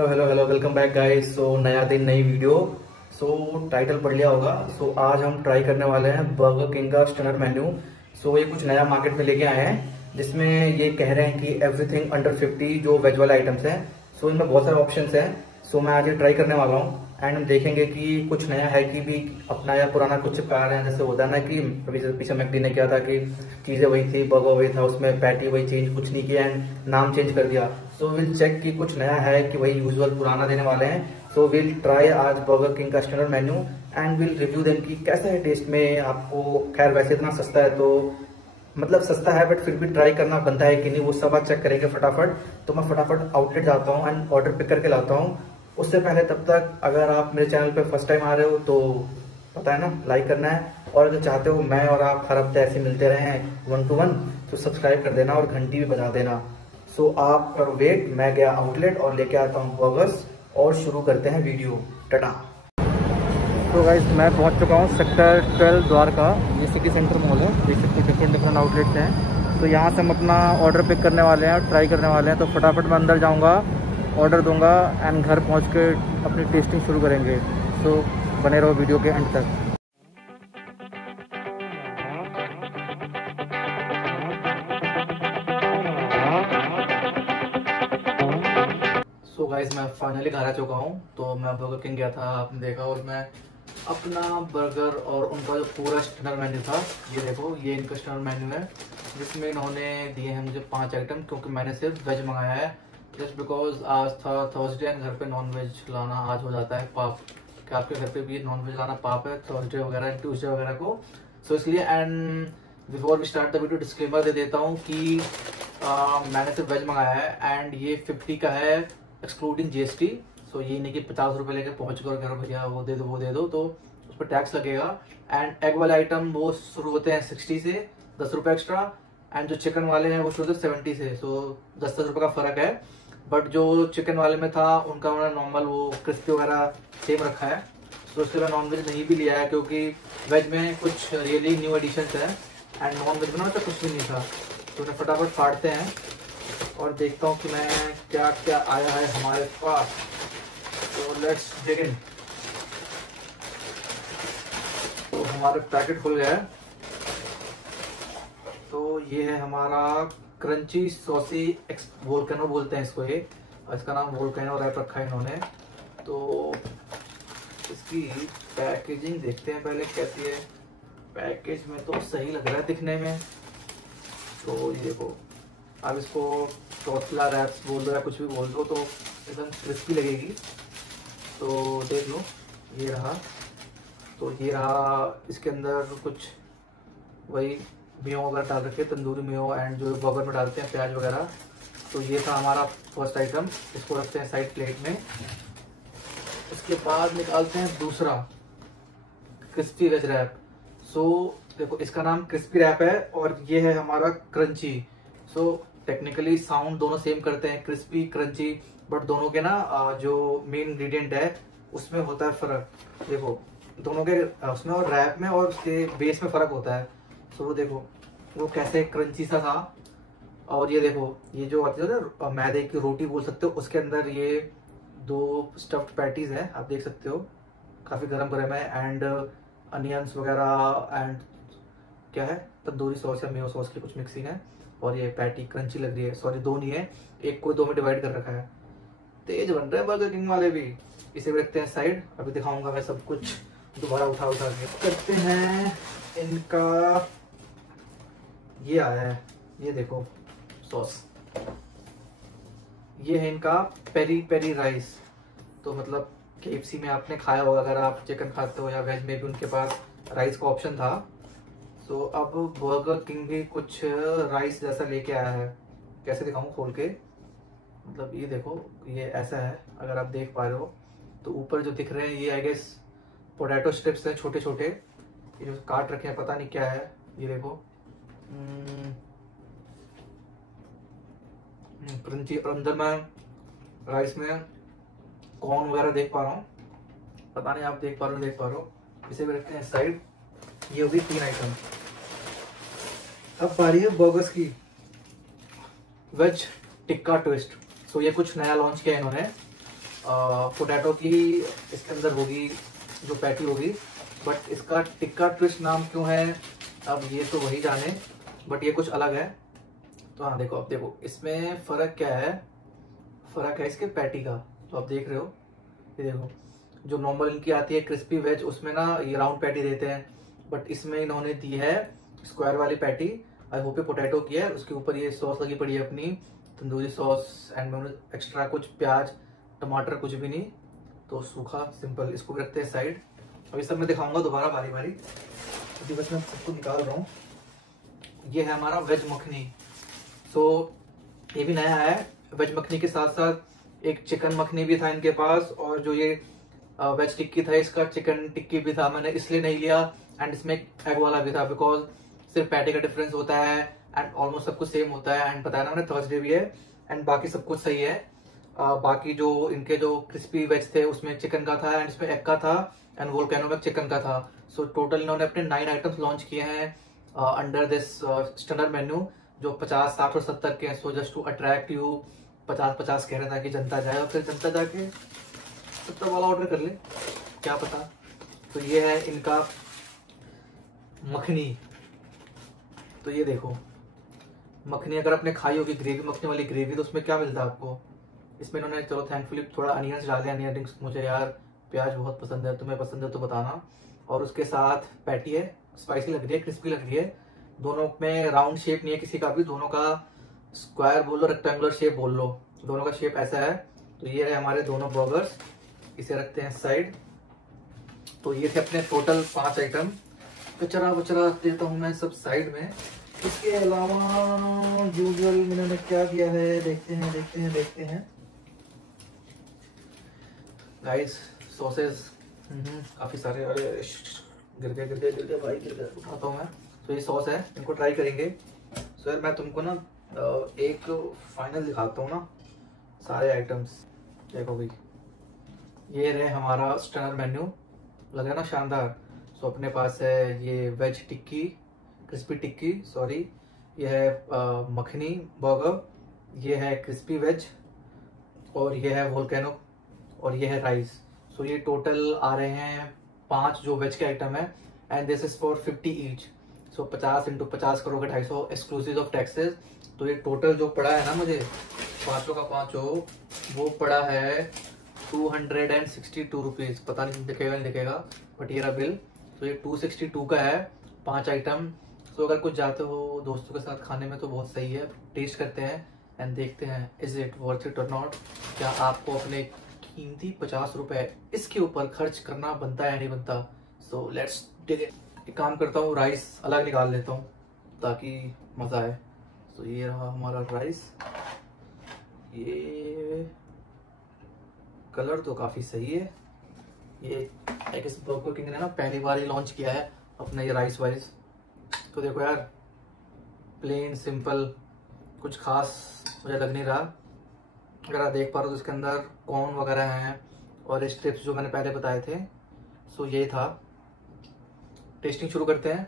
Hello hello hello, welcome back guys. So नया दिन नई वीडियो। सो टाइटल पढ़ लिया होगा। सो आज हम ट्राई करने वाले हैं बर्गर किंग का स्टैंडर्ड मेन्यू। सो ये कुछ नया मार्केट में लेके आए हैं, जिसमें ये कह रहे हैं कि एवरीथिंग अंडर 50 जो वेज वाले आइटम्स हैं। सो इनमें बहुत सारे ऑप्शंस हैं। सो मैं आज ये ट्राई करने वाला हूँ एंड हम देखेंगे कि कुछ नया है कि भी अपना या पुराना कुछ चिपका रहे हैं। जैसे होता है ना कि अभी पीछे मैकडी ने किया था कि चीजें वही थी, बर्गर वही था, उसमें पैटी वही चेंज, कुछ नहीं किया एंड नाम चेंज कर दिया। सो विल चेक कि कुछ नया है कि वही यूजुअल पुराना देने वाले हैं। सो विल ट्राई आज बर्गर किंग का standard menu and will review them कि कैसा है टेस्ट में। आपको खैर वैसे इतना सस्ता है, तो मतलब सस्ता है बट फिर भी ट्राई करना बनता है कि नहीं, वो सब आज चेक करेंगे फटाफट। तो मैं फटाफट आउटलेट जाता हूँ एंड ऑर्डर पिक करके लाता हूँ। उससे पहले तब तक अगर आप मेरे चैनल पे फर्स्ट टाइम आ रहे हो तो पता है ना, लाइक करना है। और अगर चाहते हो मैं और आप हर हफ्ते ऐसे मिलते रहे हैं 1 to 1, तो सब्सक्राइब कर देना और घंटी भी बजा देना। सो आप करो वेट, मैं गया आउटलेट और लेके आता हूँ बर्गर्स और शुरू करते हैं वीडियो। टाटा। तो गाइस मैं पहुंच चुका हूं सेक्टर 12 द्वारका। ये सिटी सेंटर मॉल है, देख सकते हैं डिफरेंट आउटलेट्स हैं। तो यहाँ से हम अपना ऑर्डर पिक करने वाले हैं और ट्राई करने वाले हैं। तो फटाफट मैं अंदर जाऊँगा, ऑर्डर दूंगा एंड घर पहुँच के अपनी टेस्टिंग शुरू करेंगे। तो बने रहो वीडियो के एंड तक। सो गाइस मैं फाइनली घर आ चुका हूँ। तो मैं बर्गर किंग गया था, आपने देखा, और मैं अपना बर्गर और उनका जो पूरा स्टैंडर्ड मेन्यू था, ये देखो, ये इनका स्टैंडर्ड मेन्यू है, जिसमें इन्होंने दिए हैं मुझे 5 आइटम, क्योंकि मैंने सिर्फ वेज मंगाया है। जस्ट बिकॉज आज था थर्सडे एंड घर पे नॉन वेज लाना आज हो जाता है पाप। क्या आपके घर पे भी नॉन वेज लाना पाप है थर्सडे वगैरह ट्यूसडे वगैरह को? सो इसलिए and before we start the video disclaimer दे देता हूँ कि मैंने सिर्फ वेज मंगाया है एंड ये 50 का है एक्सक्लूडिंग GST। सो ये नहीं कि 50 रुपये लेके पहुँच कर करो भैया वो दे दो, तो उस पर टैक्स लगेगा। एंड एग वाले आइटम वो शुरू होते हैं 60 से, 10 रुपये एक्स्ट्रा। एंड जो चिकन वाले हैं वो शुरू होते हैं 70 से। सो 10-10 रुपये का फ़र्क है। बट जो चिकन वाले में था उनका उन्होंने नॉर्मल वो क्रिस्पी वगैरह सेम रखा है। तो उसके बाद नॉन वेज नहीं भी लिया है, क्योंकि वेज में कुछ रियली न्यू एडिशंस है एंड नॉन वेज में तो कुछ भी नहीं था। तो उन्हें फटाफट फाड़ते हैं और देखता हूँ कि मैं क्या क्या आया है हमारे पास। तो लेट्स डिग इन। तो हमारा पैकेट खुल गया है। तो ये है हमारा क्रंची सॉसी वोल्केनो बोलते हैं इसको, ये इसका नाम वोल्केनो रैप रखा है इन्होंने। तो इसकी पैकेजिंग देखते हैं पहले कैसी है। पैकेज में तो सही लग रहा है दिखने में। तो ये देखो, अब इसको टॉर्टिला रैप्स बोल दो या कुछ भी बोल दो, तो एकदम क्रिस्पी लगेगी। तो देख लो, ये रहा। तो ये रहा, इसके अंदर कुछ वही मेयो वगैरह डाल रखे, तंदूरी मेयो एंड जो बर्गर में डालते हैं प्याज वगैरह। तो ये था हमारा फर्स्ट आइटम, इसको रखते हैं साइड प्लेट में। उसके बाद निकालते हैं दूसरा क्रिस्पी वेज रैप। सो देखो, इसका नाम क्रिस्पी रैप है और ये है हमारा क्रंची। सो टेक्निकली साउंड दोनों सेम करते हैं, क्रिस्पी क्रंची, बट दोनों के ना जो मेन इंग्रेडिएंट है उसमें होता है फर्क। देखो दोनों के उसमें और रैप में और उसके बेस में फर्क होता है। सो वो देखो वो कैसे क्रंची सा था। और ये देखो, ये जो आती है ना मैदे की रोटी बोल सकते हो, उसके अंदर ये 2 स्टफ्ड पैटीज है, आप देख सकते हो, काफ़ी गरम गरम है। एंड अनियंस वगैरह एंड क्या है, तंदूरी सॉस या मेयो सॉस की कुछ मिक्सिंग है। और ये पैटी क्रंची लग रही है। सॉरी, 2 नहीं है, एक को 2 में डिवाइड कर रखा है। तेज बन रहे हैं बर्गर किंग वाले भी। इसे भी रखते हैं साइड, अभी दिखाऊंगा मैं सब कुछ दोबारा उठा के। करते हैं इनका, ये आया है, ये देखो सॉस, ये है इनका पेरी पेरी राइस। तो मतलब KFC में आपने खाया होगा, अगर आप चिकन खाते हो या वेज में भी उनके पास राइस का ऑप्शन था। तो अब बर्गर किंग भी कुछ राइस जैसा लेके आया है। कैसे दिखाऊं खोल के, मतलब ये देखो, ये ऐसा है, अगर आप देख पा रहे हो। तो ऊपर जो दिख रहे हैं ये आई गेस पोटैटो स्ट्रिप्स हैं, छोटे छोटे, ये जो काट रखे हैं पता नहीं क्या है। ये देखो क्रंची, और अंदर मैं राइस में कॉर्न वगैरह देख पा रहा हूँ, पता नहीं आप देख पा रहे हो। इसे भी रखते हैं साइड। ये होगी 3 आइटम। अब बारी है बर्गर्स की। Veg tikka twist. सो ये कुछ नया लॉन्च किया इन्होंने। पोटैटो की इसके अंदर होगी जो पैटी होगी, बट इसका टिक्का ट्विस्ट नाम क्यों है अब ये तो वही जाने, बट ये कुछ अलग है। तो हाँ देखो, अब देखो इसमें फ़र्क क्या है, फ़र्क है इसके पैटी का। तो आप देख रहे हो, ये देखो जो नॉर्मल इनकी आती है क्रिस्पी वेज, उसमें ना ये राउंड पैटी देते हैं, बट इसमें इन्होंने दी है स्क्वायर वाली पैटी। आई होप ये पोटैटो की है। उसके ऊपर ये सॉस लगी पड़ी है अपनी तंदूरी सॉस, एंड मैंने एक्स्ट्रा कुछ प्याज टमाटर कुछ भी नहीं, तो सूखा सिंपल। इसको रखते हैं साइड। अभी सब मैं दिखाऊंगा दोबारा बारी बारी, अभी बस मैं सबको निकाल रहा हूँ। ये है हमारा वेज मखनी। सो ये भी नया है। वेज मखनी के साथ साथ एक चिकन मखनी भी था इनके पास, और जो ये वेज टिक्की था इसका चिकन टिक्की भी था। मैंने इसलिए नहीं लिया, एंड इसमें एग वाला भी था, बिकॉज सिर्फ पैटी का डिफरेंस होता है एंड ऑलमोस्ट सब कुछ सेम होता है। एंड बताया ना मैंने थर्सडे भी है, एंड बाकी सब कुछ सही है। बाकी जो इनके जो क्रिस्पी वेज थे उसमें चिकन का था, एंड इसमें एग का था, एंड वोल्केनो में चिकन का था। सो टोटल इन्होंने अपने 9 आइटम्स लॉन्च किए हैं अंडर दिस स्टैंडर्ड मेन्यू, जो 50, 60 और 70 के हैं। So just to attract you 50-50 कह रहा था कि जनता जाए, और फिर जनता जाके 70 वाला ऑर्डर कर ले, क्या पता। तो ये है इनका मखनी। तो ये देखो मखनी, अगर आपने खाई होगी ग्रेवी, मखनी वाली ग्रेवी, तो उसमें क्या मिलता है आपको। इसमें इन्होंने चलो थैंकफुली थोड़ा अनियंस डाले, अनियन रिंग्स, मुझे यार प्याज बहुत पसंद है, तुम्हें पसंद है तो बताना। और उसके साथ पैटी है, स्पाइसी लग रही है, क्रिस्पी लग रही है। दोनों में राउंड शेप नहीं है किसी का भी, दोनों का स्क्वायर बोल लो, रेक्टेंगुलर शेप बोल लो, दोनों का शेप ऐसा है। तो ये है हमारे दोनों बर्गर्स, इसे रखते हैं साइड। तो ये थे अपने टोटल 5 आइटम। कचरा वचरा रख देता हूँ मैं सब साइड में। इसके अलावा यूजुअल मैंने क्या किया है, देखते हैं गाइस। सॉसेस काफी सारे, अरे गिर गए भाई, गिर गए, उठाता हूँ मैं। तो ये सॉस है, इनको ट्राई करेंगे। सो यार मैं तुमको ना एक फाइनल दिखाता हूँ ना सारे आइटम्स। देखो भाई, ये रहे हमारा स्टैंडर्ड मेन्यू, लग रहा है ना शानदार। सो अपने पास है ये वेज टिक्की, क्रिस्पी टिक्की सॉरी, ये है मखनी बर्गर, ये है क्रिस्पी वेज, और ये है वोल्केनो, और ये है राइस। सो ये टोटल आ रहे हैं 5 जो वेज के आइटम है, and this is for 50 each. सो 50 × 50 करोगे 250 एक्सक्लूसिव ऑफ टैक्सेस। तो ये टोटल जो पड़ा है ना मुझे, पाँचों का पाँचों, वो पड़ा है 262 रुपीज़। पता नहीं दिखेगा नहीं दिखेगा, बट ये रहा बिल। तो ये 262 का है 5 आइटम। तो अगर कुछ जाते हो दोस्तों के साथ खाने में तो बहुत सही है। टेस्ट करते हैं एंड देखते हैं इज इट वर्थ इट और नॉट। क्या आपको अपने कीमती 50 रुपए इसके ऊपर खर्च करना बनता है या नहीं बनता। So let's dig it. एक काम करता हूँ, राइस अलग निकाल लेता हूँ ताकि मज़ा आए। तो ये रहा हमारा राइस, ये कलर तो काफ़ी सही है। ये एक बर्गर किंग ने ना पहली बार ही लॉन्च किया है अपना ये राइस वाइस। तो देखो यार, प्लेन सिंपल, कुछ खास मुझे लग नहीं रहा। अगर आप देख पा रहे हो तो इसके अंदर कॉर्न वगैरह हैं, और स्ट्रिप्स जो मैंने पहले बताए थे। सो ये था। टेस्टिंग शुरू करते हैं।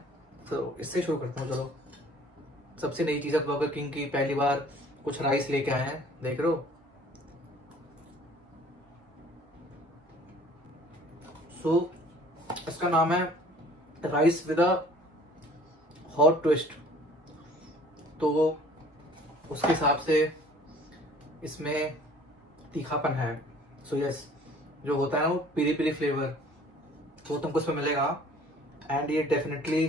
तो इससे शुरू करता हूँ, चलो। सबसे नई चीज़ है बर्गर किंग की, पहली बार कुछ राइस लेके आए हैं, देख रहे हो। सो इसका नाम है rice with a hot twist. तो उसके हिसाब से इसमें तीखापन है। सो यस, जो होता है ना वो पीरी पीरी फ्लेवर, वो तुमको इसमें मिलेगा। एंड ये डेफिनेटली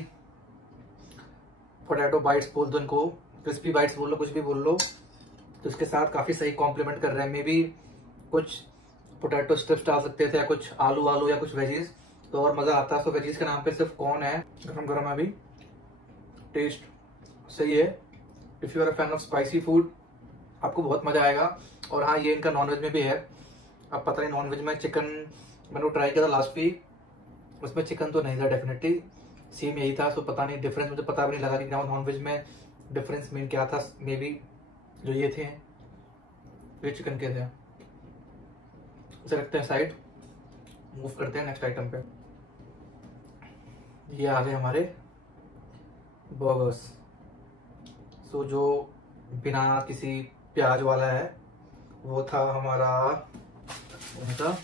पोटैटो बाइट्स बोल दो इनको, क्रिस्पी बाइट्स बोल लो, कुछ भी बोल लो, तो इसके साथ काफ़ी सही कॉम्प्लीमेंट कर रहे हैं। मे बी कुछ पोटैटो स्ट्रिप्स डाल सकते थे, या कुछ आलू वालू या कुछ वेजीज, तो और मज़ा आता है। तो वेजीज के नाम पे सिर्फ कॉर्न है, गरम गरम है। अभी टेस्ट सही है। If you are a fan of spicy food आपको बहुत मज़ा आएगा। और हाँ, ये इनका नॉनवेज में भी है। अब पता नहीं नॉनवेज में चिकन मैंने ट्राई किया था लास्ट वीक, उसमें चिकन तो नहीं था, डेफिनेटली सेम यही था। सो पता नहीं डिफरेंस, मुझे पता भी नहीं लगा कि नॉनवेज में डिफरेंस मेन क्या था। मे बी जो ये थे ये चिकन के थे। इसे रखते हैं साइड, मूव करते हैं नेक्स्ट आइटम पे। ये आ गए हमारे बर्गर्स। सो जो बिना किसी प्याज वाला है, वो था हमारा उनका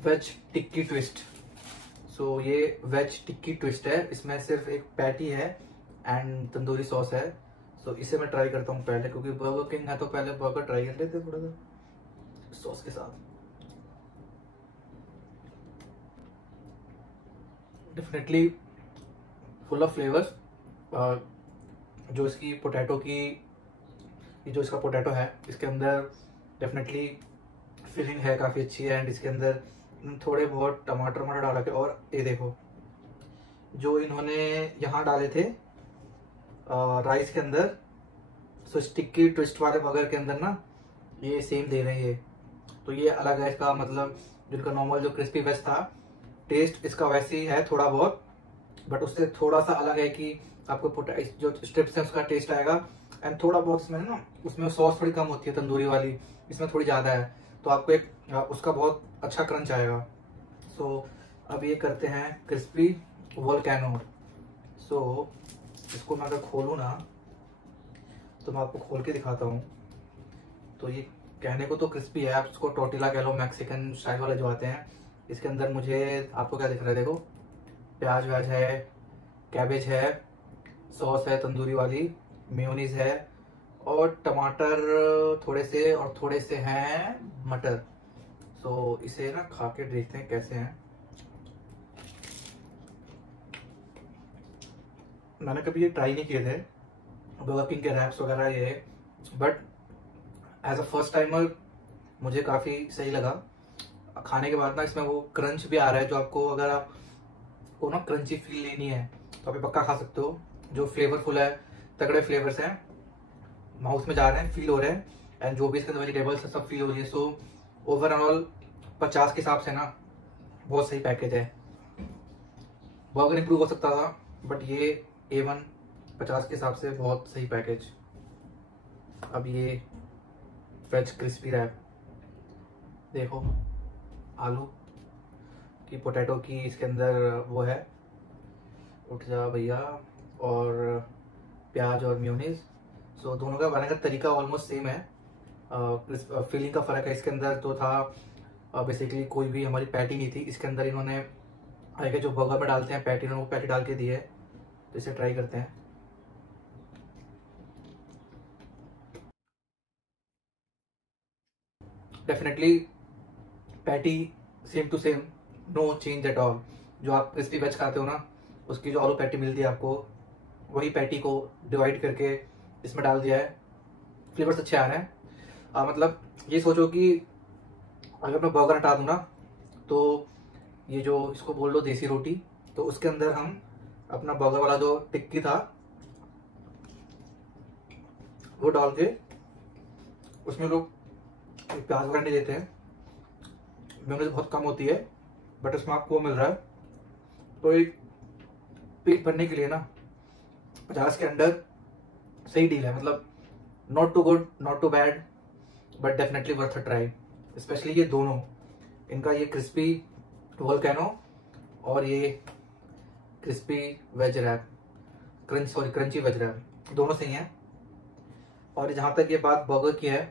वेज टिक्की ट्विस्ट। सो ये वेज टिक्की ट्विस्ट है, इसमें सिर्फ एक पैटी है एंड तंदूरी सॉस है। सो इसे मैं ट्राई करता हूँ पहले, क्योंकि बर्गर किंग है तो पहले बर्गर ट्राई कर लेते थोड़ा सा सॉस के साथ। Definitely full of flavours. जो इसकी पोटैटो की, जो इसका पोटैटो है इसके अंदर डेफिनेटली फिलिंग है, काफ़ी अच्छी है। एंड इसके अंदर थोड़े बहुत टमाटर वमाटर डाला के, और ये देखो जो इन्होंने यहाँ डाले थे राइस के अंदर, सो स्टिक्की ट्विस्ट वाले बर्गर के अंदर ना ये सेम दे रहे हैं ये। तो ये अलग है इसका, मतलब जिनका नॉर्मल जो क्रिस्पी वेज था टेस्ट इसका वैसे ही है थोड़ा बहुत, बट उससे थोड़ा सा अलग है कि आपको जो स्ट्रिप्स है उसका टेस्ट आएगा। एंड थोड़ा बहुत इसमें ना, उसमें सॉस थोड़ी कम होती है तंदूरी वाली, इसमें थोड़ी ज़्यादा है, तो आपको एक उसका बहुत अच्छा क्रंच आएगा। सो अब ये करते हैं क्रिस्पी वोल्केनो। सो इसको मैं अगर खोलूँ ना तो मैं आपको खोल के दिखाता हूँ। तो ये कहने को तो क्रिस्पी है, आप इसको टोर्टिला कह लो, मैक्सिकन स्टाइल वाले जो आते हैं। इसके अंदर मुझे आपको क्या दिख रहा है, देखो प्याज व्याज है, कैबेज है, सॉस है तंदूरी वाली, मेयोनीज है और टमाटर थोड़े से, और थोड़े से हैं मटर। सो इसे ना खा के देखते हैं कैसे हैं। मैंने कभी ये ट्राई नहीं किए थे बर्गर किंग के रैप्स वगैरह ये, but as a first timer मुझे काफ़ी सही लगा। खाने के बाद ना इसमें वो क्रंच भी आ रहा है, जो आपको अगर आपको ना क्रंची फील लेनी है तो आप पक्का खा सकते हो। जो फ्लेवरफुल है, तगड़े फ्लेवर्स हैं, माउथ में जा रहे हैं, फील हो रहे हैं। एंड जो भी इसके अंदर वेजिटेबल्स है सब फील हो रही है। सो ओवरऑल 50 के हिसाब से ना बहुत सही पैकेज है। बर्गर इंप्रूव हो सकता था, बट ये A1 50 के हिसाब से बहुत सही पैकेज। अब ये वेज क्रिस्पी रैप देखो, आलू की पोटैटो की इसके अंदर वो है, उठ जा भैया, और प्याज और मेयोनीज। सो दोनों का बनाने का तरीका ऑलमोस्ट सेम है, फीलिंग का फ़र्क है। इसके अंदर तो था बेसिकली कोई भी हमारी पैटी नहीं थी, इसके अंदर इन्होंने आगे जो बर्गर में डालते हैं पैटी, इन्होंने वो पैटी डाल के दी है। तो इसे ट्राई करते हैं। Definitely patty same to same, no change at all. जो आप क्रिस्पी वेज खाते हो ना, उसकी जो आलू पैटी मिलती है आपको, वही पैटी को डिवाइड करके इसमें डाल दिया है। फ्लेवर्स अच्छे आ रहे हैं। मतलब ये सोचो कि अगर मैं बर्गर हटा दूँ ना, तो ये जो इसको बोल लो देसी रोटी, तो उसके अंदर हम अपना बर्गर वाला जो टिक्की था वो डाल के, उसमें लोग प्याज वगैरह नहीं देते हैं, मेयोनीज बहुत कम होती है, बट इसमें आपको मिल रहा है। तो एक पेट भरने के लिए ना 50 के अंडर सही डील है। मतलब not too good, not too bad, but definitely worth a try. Specially ये दोनों, इनका ये क्रिस्पी वोल्केनो और ये crispy veg wrap, crunchy veg wrap, दोनों सही हैं। और जहाँ तक ये बात बर्गर की है,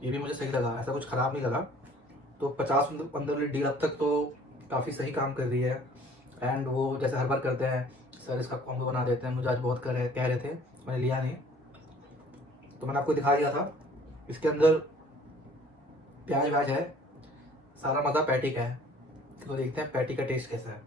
ये भी मुझे सही लगा, ऐसा कुछ ख़राब नहीं लगा। तो 50-15 मिनट डील अब तक तो काफ़ी सही काम कर रही है। एंड वो जैसे हर बार करते हैं, सर इसका कॉम्बो बना देते हैं, मुझे आज बहुत कह रहे थे, मैंने लिया नहीं। तो मैंने आपको दिखा दिया था, इसके अंदर प्याज व्याज है, सारा मज़ा पैटी का है। तो देखते हैं पैटी का टेस्ट कैसा है।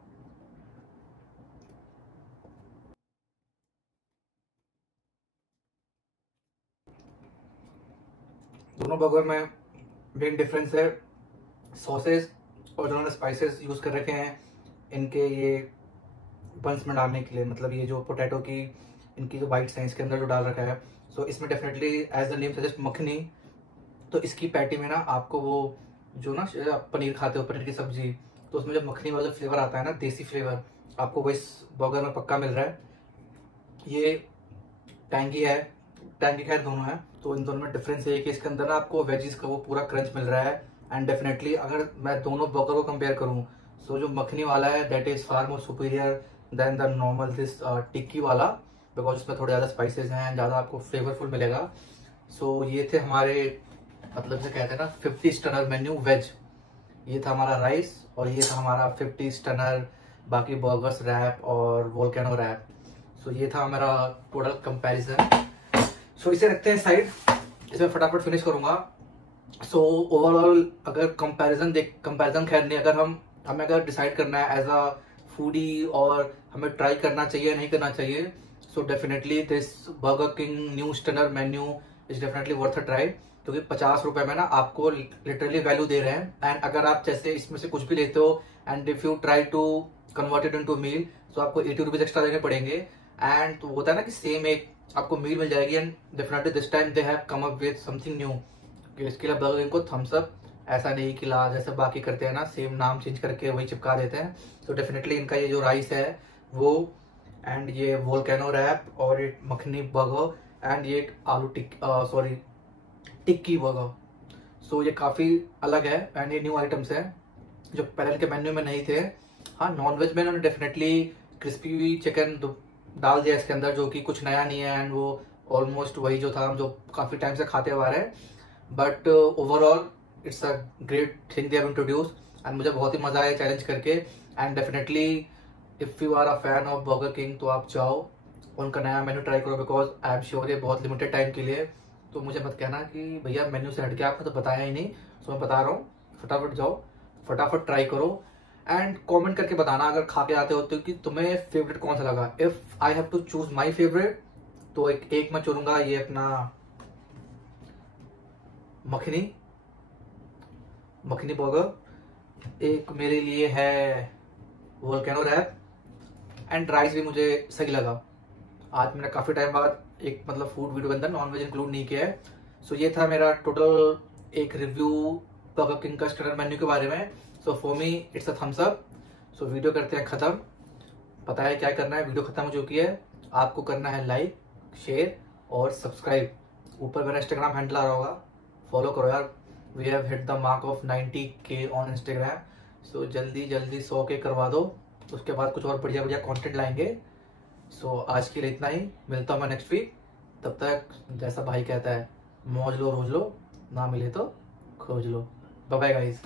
दोनों बर्गर में मेन डिफरेंस है सॉसेस, और जो उन्होंने स्पाइसेस यूज़ कर रखे हैं इनके ये बंस में डालने के लिए। मतलब ये जो पोटैटो की इनकी जो बाइट्स हैं इसके अंदर जो डाल रखा है, सो इसमें definitely as the name suggest makhani. तो इसकी पैटी में ना आपको वो जो ना आप पनीर खाते हो, पनीर की सब्जी, तो उसमें जो मखनी वाला फ्लेवर आता है ना, देसी फ्लेवर, आपको वो इस बर्गर में पक्का मिल रहा है। ये टैंगी है, टैंगी खैर दोनों है। तो इन दोनों में डिफरेंस है कि इसके अंदर ना आपको वेजीज का वो पूरा क्रंच मिल रहा है। एंड डेफिनेटली अगर मैं दोनों बर्गर को कंपेयर करूँ, सो जो मखनी वाला है that is far more superior than the normal this tikki वाला, बिकॉज इसमें थोड़े ज़्यादा स्पाइसेस हैं, ज़्यादा आपको फ्लेवरफुल मिलेगा। सो ये थे हमारे मतलब से कहते हैं ना 50 स्टनर मेन्यू वेज। ये था हमारा राइस और ये था हमारा 50 स्टनर बाकी बर्गर्स रैप और वोल्केनो रैप। सो ये था हमारा टोटल कंपैरिजन। सो इसे रखते हैं साइड, इसमें फटाफट फिनिश करूंगा। सो ओवरऑल अगर कंपैरिजन खैर नहीं, अगर हमें अगर डिसाइड करना है एज अ फूडी और हमें ट्राई करना चाहिए नहीं करना चाहिए, so definitely this burger king new stunner menu is definitely worth a try, क्योंकि 50 रुपए में ना आपको लिटरली वैल्यू दे रहे हैं। एंड अगर आप जैसे इसमें से कुछ भी लेते हो and if you try to convert it into meal, तो आपको 80 रुपीज एक्स्ट्रा देने पड़ेंगे। एंड तो होता है ना कि सेम एक आपको मील मिल जाएगी। And definitely this time they have come up with something new, कि इसके लिए बर्गर किंग को थम्स अप, ऐसा नहीं कि ला जैसे बाकी करते हैं ना सेम नाम चेंज करके वही चिपका देते हैं। तो डेफिनेटली इनका ये जो राइस है वो, एंड ये वोल्केनो रैप और ये मखनी बर्गर एंड ये आलू टिक्की बर्गर, सो ये काफी अलग है। एंड ये न्यू आइटम्स है जो पहले के मेन्यू में नहीं थे। हाँ, नॉन वेज में इन्होंने डेफिनेटली क्रिस्पी चिकन डाल दिया इसके अंदर, जो कि कुछ नया नहीं है। एंड वो ऑलमोस्ट वही जो था जो काफी टाइम से खाते हुए आ रहे हैं। But overall it's a great thing they have introduce and मुझे बहुत ही मजा आया चैलेंज करके। And definitely if you are a fan of Burger King तो आप जाओ उनका नया मेन्यू ट्राई करो, बिकॉज आई एम श्योर ये बहुत लिमिटेड टाइम के लिए। तो मुझे मत कहना कि भैया मेन्यू से हट के आपने तो बताया ही नहीं। सो मैं बता रहा हूँ, फटाफट जाओ, फटाफट ट्राई करो एंड कमेंट करके बताना अगर खा के आते हो तो कि तुम्हें फेवरेट कौन सा लगा। If I have to choose my favourite तो एक मैं चुनूंगा ये अपना मखनी बर्गर, एक मेरे लिए है वोल्केनो रैप एंड राइस भी मुझे सही लगा। आज मैंने काफी टाइम बाद एक मतलब फूड वीडियो के अंदर नॉन वेज इंक्लूड नहीं किया है। सो ये था मेरा टोटल एक रिव्यू बर्गर किंग का स्टनर मेन्यू के बारे में। So for me it's a thumbs up. So video करते हैं खत्म। पता है क्या करना है, वीडियो खत्म हो चुकी है, आपको करना है लाइक शेयर और सब्सक्राइब। ऊपर मेरा इंस्टाग्राम हैंडल आ रहा होगा, फॉलो करो यार। We have hit the mark of 90K on Instagram. So जल्दी 100K करवा दो, उसके बाद कुछ और बढ़िया कंटेंट लाएंगे। सो आज के लिए इतना ही, मिलता हूँ मैं नेक्स्ट वीक। तब तक जैसा भाई कहता है, मौज लो रोज लो, ना मिले तो खोज लो। Bye bye guys.